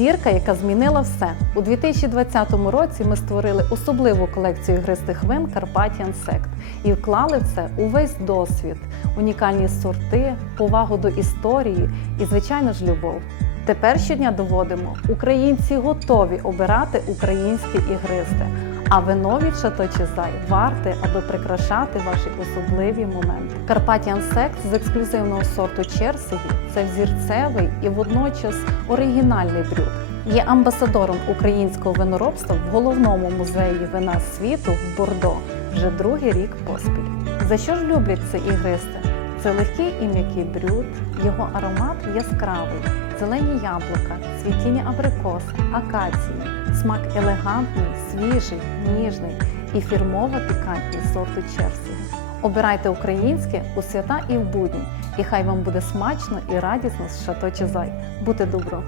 Зірка, яка змінила все. У 2020 році ми створили особливу колекцію ігристих вин Carpathian Sect і вклали в це увесь досвід, унікальні сорти, повагу до історії і, звичайно ж, любов. Тепер щодня доводимо, українці готові обирати українські ігристи, а вино від варте, аби прикрашати ваші особливі моменти. Carpathian Sect з ексклюзивного сорту Черсигі це взірцевий і водночас оригінальний брюд. Є амбасадором українського виноробства в головному музеї вина світу в Бордо вже другий рік поспіль. За що ж люблять ці ігристи? Це легкий і м'який брюд, його аромат яскравий, зелені яблука, цвітіння абрикоси, акації, смак елегантний, свіжий, ніжний і фірмова пікантність сорту Черсі. Обирайте українське у свята і в будні, і хай вам буде смачно і радісно з шато Чизай. Будьте добро!